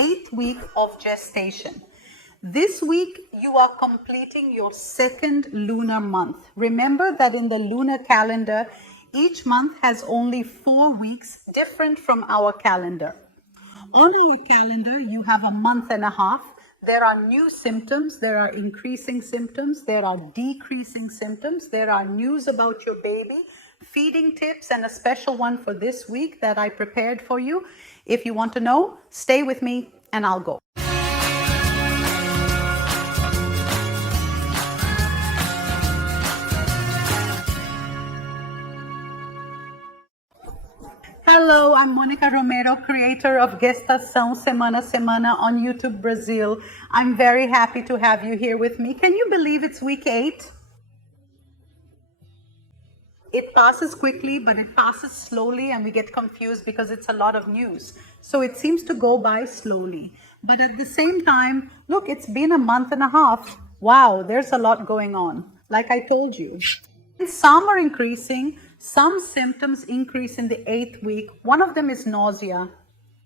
8th week of gestation. This week, you are completing your second lunar month. Remember that in the lunar calendar, each month has only 4 weeks, different from our calendar. On our calendar, you have a month and a half. There are new symptoms, there are increasing symptoms, there are decreasing symptoms, there are news about your baby, feeding tips, and a special one for this week that I prepared for you. If you want to know, stay with me and I'll go. Hello, I'm Monica Romero, creator of Gestação Semana a Semana on YouTube Brazil. I'm very happy to have you here with me. Can you believe it's week 8? It passes quickly, but it passes slowly and we get confused because it's a lot of news. So it seems to go by slowly. But at the same time, look, it's been a month and a half. Wow, there's a lot going on, like I told you. Some are increasing. Some symptoms increase in the 8th week. One of them is nausea,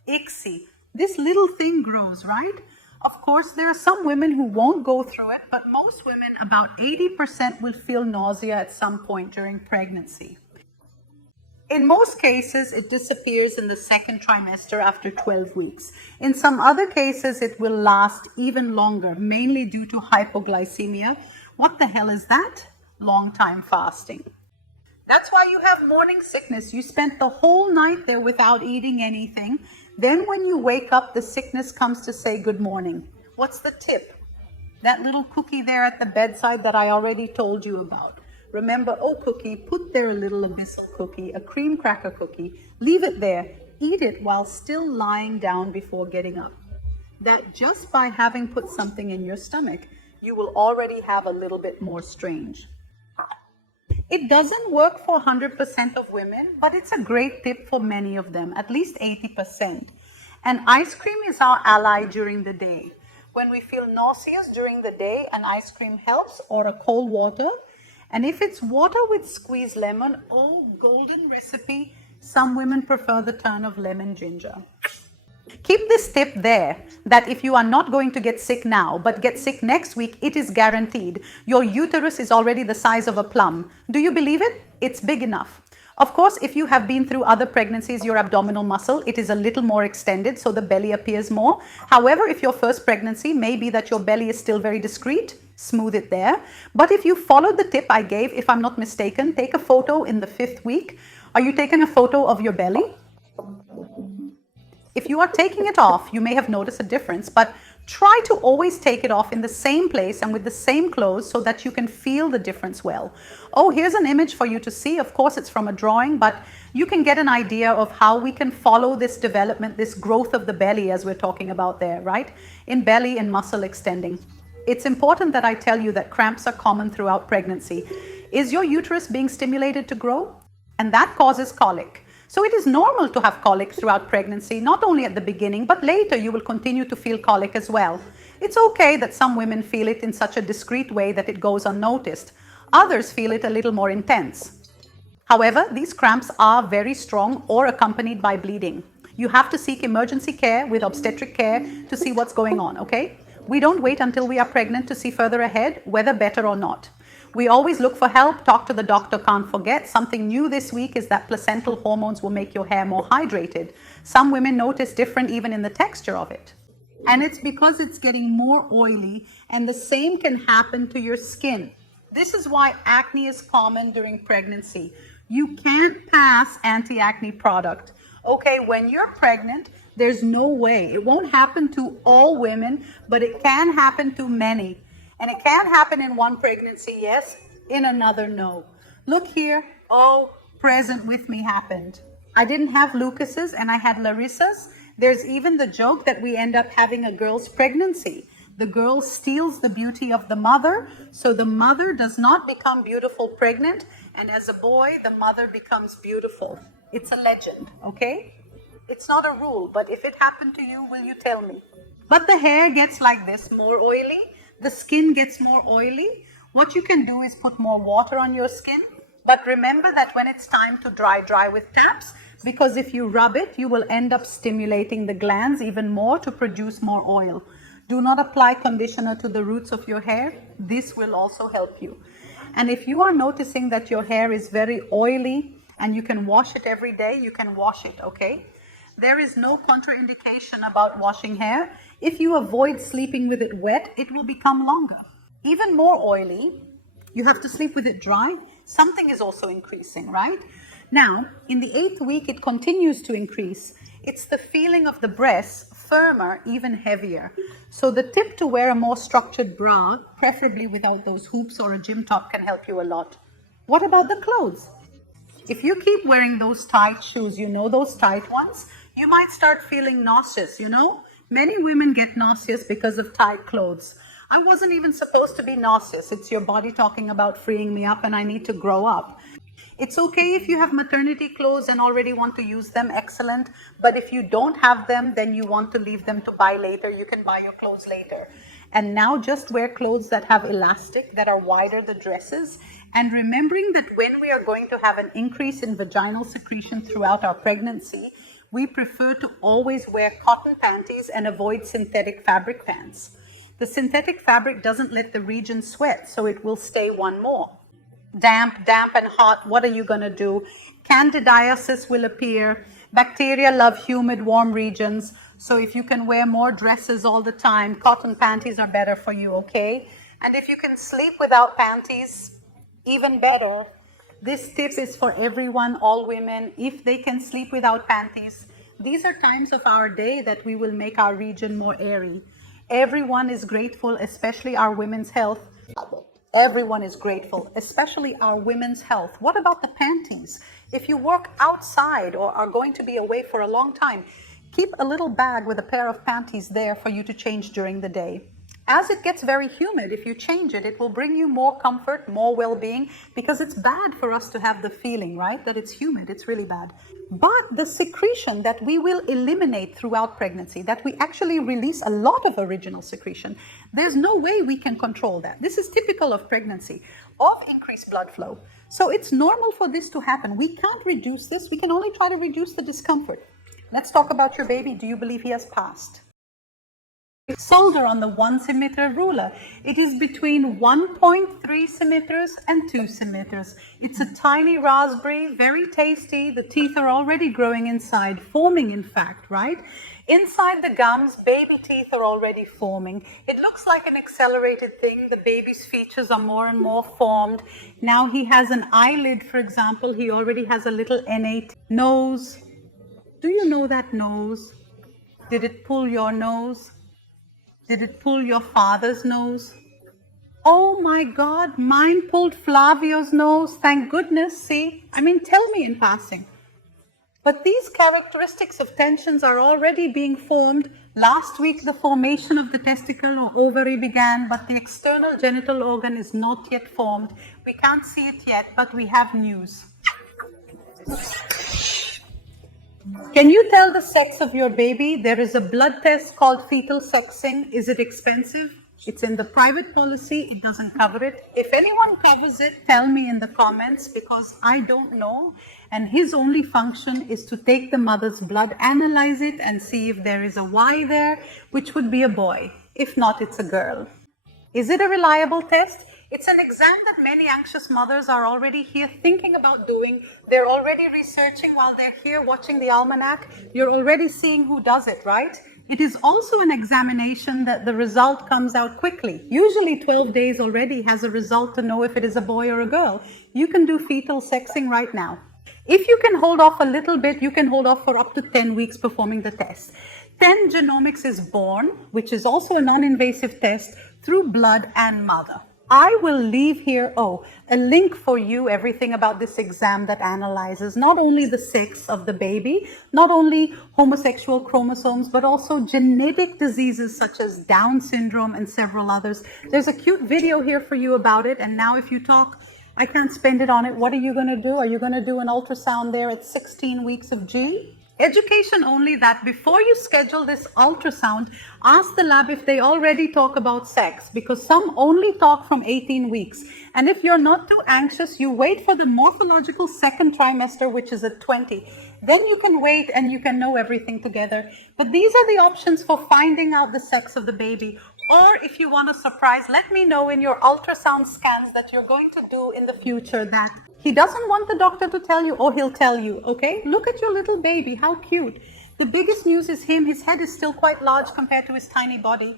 ICSI. This little thing grows, right? Of course, there are some women who won't go through it, but most women, about 80%, will feel nausea at some point during pregnancy. In most cases, it disappears in the second trimester after 12 weeks. In some other cases, it will last even longer, mainly due to hypoglycemia. What the hell is that? Long time fasting. That's why you have morning sickness. You spent the whole night there without eating anything. Then when you wake up, the sickness comes to say good morning. What's the tip? That little cookie there at the bedside that I already told you about. Remember, oh cookie, put there a little abyssal cookie, a cream cracker cookie. Leave it there. Eat it while still lying down before getting up. That just by having put something in your stomach, you will already have a little bit more strange. It doesn't work for 100% of women, but it's a great tip for many of them, at least 80%. And ice cream is our ally during the day. When we feel nauseous during the day, an ice cream helps, or a cold water. And if it's water with squeezed lemon, oh, golden recipe, some women prefer the turn of lemon ginger. Keep this tip there, that if you are not going to get sick now, but get sick next week, it is guaranteed. Your uterus is already the size of a plum. Do you believe it? It's big enough. Of course, if you have been through other pregnancies, your abdominal muscle, it is a little more extended, so the belly appears more. However, if your first pregnancy may be that your belly is still very discreet, smooth it there. But if you followed the tip I gave, if I'm not mistaken, take a photo in the 5th week. Are you taking a photo of your belly? If you are taking it off, you may have noticed a difference, but try to always take it off in the same place and with the same clothes so that you can feel the difference well. Oh, here's an image for you to see. Of course, it's from a drawing, but you can get an idea of how we can follow this development, this growth of the belly as we're talking about there, right? In belly and muscle extending. It's important that I tell you that cramps are common throughout pregnancy. Is your uterus being stimulated to grow? And that causes colic. So it is normal to have colic throughout pregnancy, not only at the beginning, but later you will continue to feel colic as well. It's okay that some women feel it in such a discreet way that it goes unnoticed. Others feel it a little more intense. However, these cramps are very strong or accompanied by bleeding. You have to seek emergency care with obstetric care to see what's going on, okay? We don't wait until we are pregnant to see further ahead, whether better or not. We always look for help, talk to the doctor, can't forget. Something new this week is that placental hormones will make your hair more hydrated. Some women notice different even in the texture of it. And it's because it's getting more oily, and the same can happen to your skin. This is why acne is common during pregnancy. You can't pass anti-acne product. Okay, when you're pregnant, there's no way. It won't happen to all women, but it can happen to many. And it can happen in one pregnancy, yes, in another, no. Look here, oh, present with me happened. I didn't have Lucas's and I had Larissa's. There's even the joke that we end up having a girl's pregnancy. The girl steals the beauty of the mother, so the mother does not become beautiful pregnant, and as a boy, the mother becomes beautiful. It's a legend, okay? It's not a rule, but if it happened to you, will you tell me? But the hair gets like this, more oily. The skin gets more oily. What you can do is put more water on your skin. But remember that when it's time to dry with taps, because if you rub it, you will end up stimulating the glands even more to produce more oil. Do not apply conditioner to the roots of your hair. This will also help you. And if you are noticing that your hair is very oily and you can wash it every day, you can wash it, okay? There is no contraindication about washing hair. If you avoid sleeping with it wet, it will become longer. Even more oily, you have to sleep with it dry. Something is also increasing, right? Now, in the 8th week, it continues to increase. It's the feeling of the breasts, firmer, even heavier. So the tip to wear a more structured bra, preferably without those hoops or a gym top, can help you a lot. What about the clothes? If you keep wearing those tight shoes, you know, those tight ones, you might start feeling nauseous, you know? Many women get nauseous because of tight clothes. I wasn't even supposed to be nauseous. It's your body talking about freeing me up and I need to grow up. It's okay if you have maternity clothes and already want to use them, excellent. But if you don't have them, then you want to leave them to buy later. You can buy your clothes later. And now just wear clothes that have elastic, that are wider, the dresses. And remembering that when we are going to have an increase in vaginal secretion throughout our pregnancy, we prefer to always wear cotton panties and avoid synthetic fabric pants. The synthetic fabric doesn't let the region sweat, so it will stay one more. Damp and hot, what are you going to do? Candidiasis will appear. Bacteria love humid, warm regions. So if you can wear more dresses all the time, cotton panties are better for you, okay? And if you can sleep without panties, even better. This tip is for everyone, all women, if they can sleep without panties. These are times of our day that we will make our region more airy. Everyone is grateful, especially our women's health. Everyone is grateful, especially our women's health. What about the panties? If you work outside or are going to be away for a long time, keep a little bag with a pair of panties there for you to change during the day. As it gets very humid, if you change it, it will bring you more comfort, more well-being, because it's bad for us to have the feeling, right, that it's humid. It's really bad. But the secretion that we will eliminate throughout pregnancy, that we actually release a lot of original secretion, there's no way we can control that. This is typical of pregnancy, of increased blood flow. So it's normal for this to happen. We can't reduce this. We can only try to reduce the discomfort. Let's talk about your baby. Do you believe he has passed? Solder on the 1 centimeter ruler. It is between 1.3 centimeters and 2 centimeters. It's a tiny raspberry, very tasty. The teeth are already growing inside, forming in fact, right? Inside the gums, baby teeth are already forming. It looks like an accelerated thing. The baby's features are more and more formed. Now he has an eyelid, for example. He already has a little innate nose. Do you know that nose? Did it pull your nose? Did it pull your father's nose? Oh my God, mine pulled Flavio's nose. Thank goodness, see? I mean, tell me in passing. But these characteristics of tensions are already being formed. Last week, the formation of the testicle or ovary began, but the external genital organ is not yet formed. We can't see it yet, but we have news. Can you tell the sex of your baby? There is a blood test called Fetal Sexing. Is it expensive? It's in the private policy. It doesn't cover it. If anyone covers it, tell me in the comments, because I don't know. And his only function is to take the mother's blood, analyze it, and see if there is a Y there, which would be a boy. If not, it's a girl. Is it a reliable test? It's an exam that many anxious mothers are already here thinking about doing. They're already researching while they're here watching the Almanac. You're already seeing who does it, right? It is also an examination that the result comes out quickly. Usually 12 days already has a result to know if it is a boy or a girl. You can do fetal sexing right now. If you can hold off a little bit, you can hold off for up to 10 weeks performing the test. 10 Genomics is born, which is also a non-invasive test, through blood and mother. I will leave here, a link for you, everything about this exam that analyzes not only the sex of the baby, not only homosexual chromosomes, but also genetic diseases such as Down syndrome and several others. There's a cute video here for you about it. And now if you talk, I can't spend it on it. What are you going to do? Are you going to do an ultrasound there at 16 weeks of G? Education only that before you schedule this ultrasound, ask the lab if they already talk about sex, because some only talk from 18 weeks. And if you're not too anxious, you wait for the morphological second trimester, which is at 20. Then you can wait and you can know everything together. But these are the options for finding out the sex of the baby. Or if you want a surprise, let me know in your ultrasound scans that you're going to do in the future that he doesn't want the doctor to tell you, or he'll tell you, okay? Look at your little baby, how cute. The biggest news is his head is still quite large compared to his tiny body.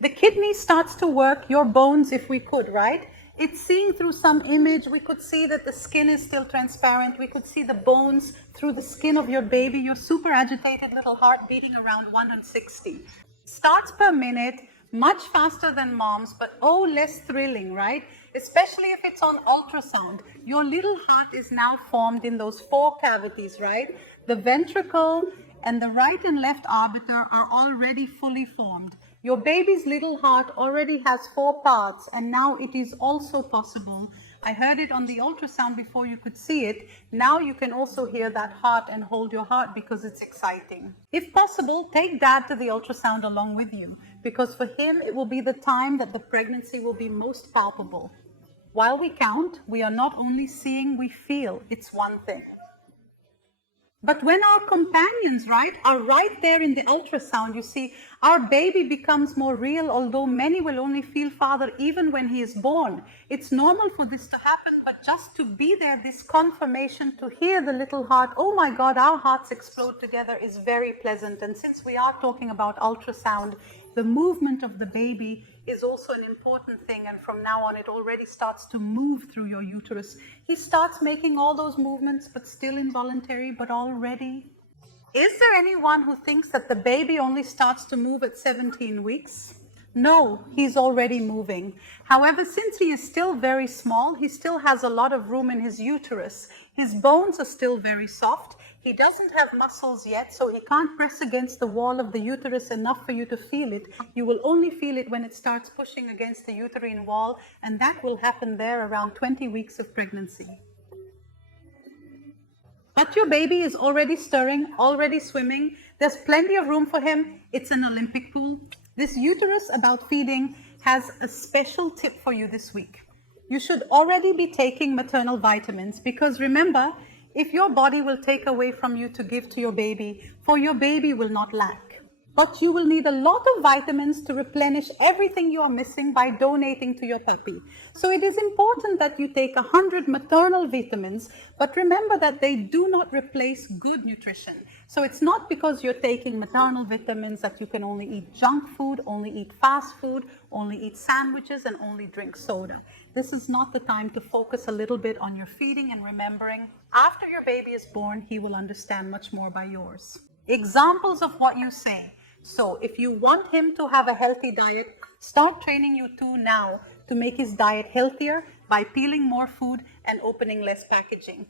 The kidney starts to work, your bones if we could, right? It's seeing through some image. We could see that the skin is still transparent. We could see the bones through the skin of your baby, your super agitated little heart beating around 160. Starts per minute, much faster than mom's, but oh, less thrilling, right? Especially if it's on ultrasound. Your little heart is now formed in those 4 cavities, right? The ventricle and the right and left arbiter are already fully formed. Your baby's little heart already has 4 parts, and now it is also possible. I heard it on the ultrasound before you could see it. Now you can also hear that heart and hold your heart because it's exciting. If possible, take Dad to the ultrasound along with you, because for him it will be the time that the pregnancy will be most palpable. While we count, we are not only seeing, we feel. It's one thing. But when our companions, right, are right there in the ultrasound, you see, our baby becomes more real, although many will only feel father even when he is born. It's normal for this to happen, but just to be there, this confirmation, to hear the little heart, oh my God, our hearts explode together, is very pleasant. And since we are talking about ultrasound, the movement of the baby is also an important thing, and from now on it already starts to move through your uterus. He starts making all those movements, but still involuntary, but already. Is there anyone who thinks that the baby only starts to move at 17 weeks? No, he's already moving. However, since he is still very small, he still has a lot of room in his uterus. His bones are still very soft. He doesn't have muscles yet, so he can't press against the wall of the uterus enough for you to feel it. You will only feel it when it starts pushing against the uterine wall, and that will happen there around 20 weeks of pregnancy. But your baby is already stirring, already swimming. There's plenty of room for him. It's an Olympic pool. This uterus about feeding has a special tip for you this week. You should already be taking maternal vitamins, because remember, if your body will take away from you to give to your baby, for your baby will not lack. But you will need a lot of vitamins to replenish everything you are missing by donating to your puppy. So it is important that you take 100 maternal vitamins, but remember that they do not replace good nutrition. So it's not because you're taking maternal vitamins that you can only eat junk food, only eat fast food, only eat sandwiches, and only drink soda. This is not the time to focus a little bit on your feeding and remembering. After your baby is born, he will understand much more by yours. Examples of what you say. So if you want him to have a healthy diet, start training you two now to make his diet healthier by peeling more food and opening less packaging.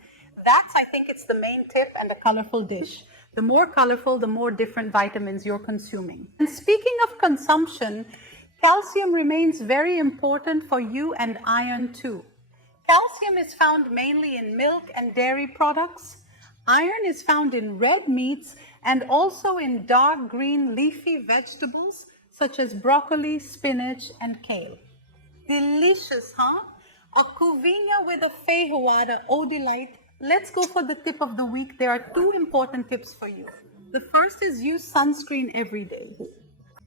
I think it's the main tip, and a colorful dish. The more colorful, the more different vitamins you're consuming. And speaking of consumption, calcium remains very important for you, and iron too. Calcium is found mainly in milk and dairy products. Iron is found in red meats and also in dark green leafy vegetables such as broccoli, spinach, and kale. Delicious, huh? A covinha with a feijoada, oh delight. Let's go for the tip of the week. There are 2 important tips for you. The first is use sunscreen every day,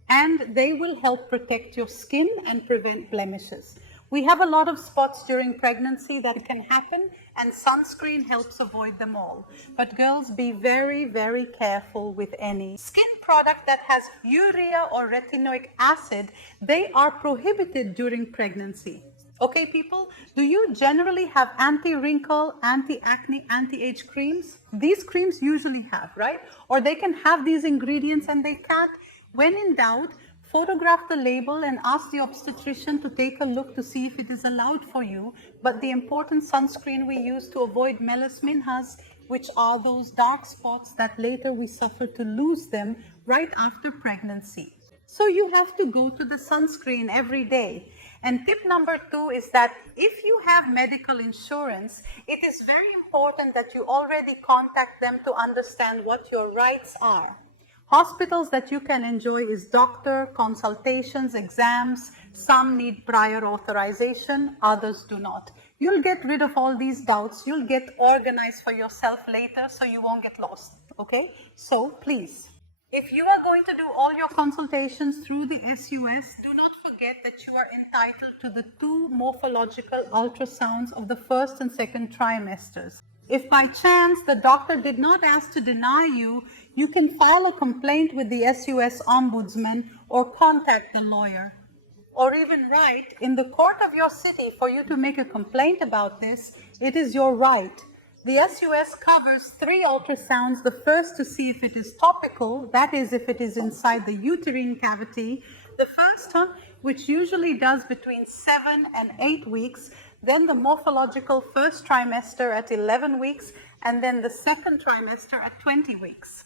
and they will help protect your skin and prevent blemishes. We have a lot of spots during pregnancy that can happen, and sunscreen helps avoid them all. But girls, be very, very careful with any skin product that has urea or retinoic acid. They are prohibited during pregnancy. Okay, people, do you generally have anti-wrinkle, anti-acne, anti-age creams? These creams usually have, right? Or they can have these ingredients and they can't. When in doubt, photograph the label and ask the obstetrician to take a look to see if it is allowed for you. But the important sunscreen we use to avoid melasmas, which are those dark spots that later we suffer to lose them right after pregnancy. So you have to go to the sunscreen every day. And tip number 2 is that if you have medical insurance, it is very important that you already contact them to understand what your rights are. Hospitals that you can enjoy is doctor, consultations, exams. Some need prior authorization, others do not. You'll get rid of all these doubts. You'll get organized for yourself later so you won't get lost, okay? So please, if you are going to do all your consultations through the SUS, do not forget that you are entitled to the 2 morphological ultrasounds of the first and second trimesters. If by chance the doctor did not ask to deny you, you can file a complaint with the SUS ombudsman or contact the lawyer. Or even write in the court of your city for you to make a complaint about this. It is your right. The SUS covers 3 ultrasounds. The first to see if it is topical, that is if it is inside the uterine cavity. The first one, which usually does between 7 and 8 weeks, then the morphological first trimester at 11 weeks, and then the second trimester at 20 weeks.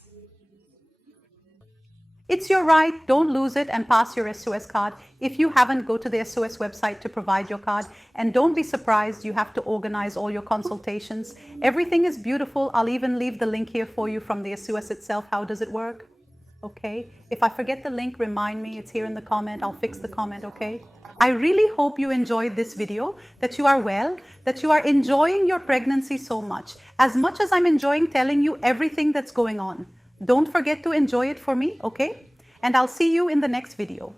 It's your right, don't lose it and pass your SOS card. If you haven't, go to the SOS website to provide your card. And don't be surprised, you have to organize all your consultations. Everything is beautiful. I'll even leave the link here for you from the SOS itself. How does it work? Okay. If I forget the link, remind me. It's here in the comment. I'll fix the comment, okay? I really hope you enjoyed this video, that you are well, that you are enjoying your pregnancy so much as I'm enjoying telling you everything that's going on. Don't forget to enjoy it for me, okay? And I'll see you in the next video.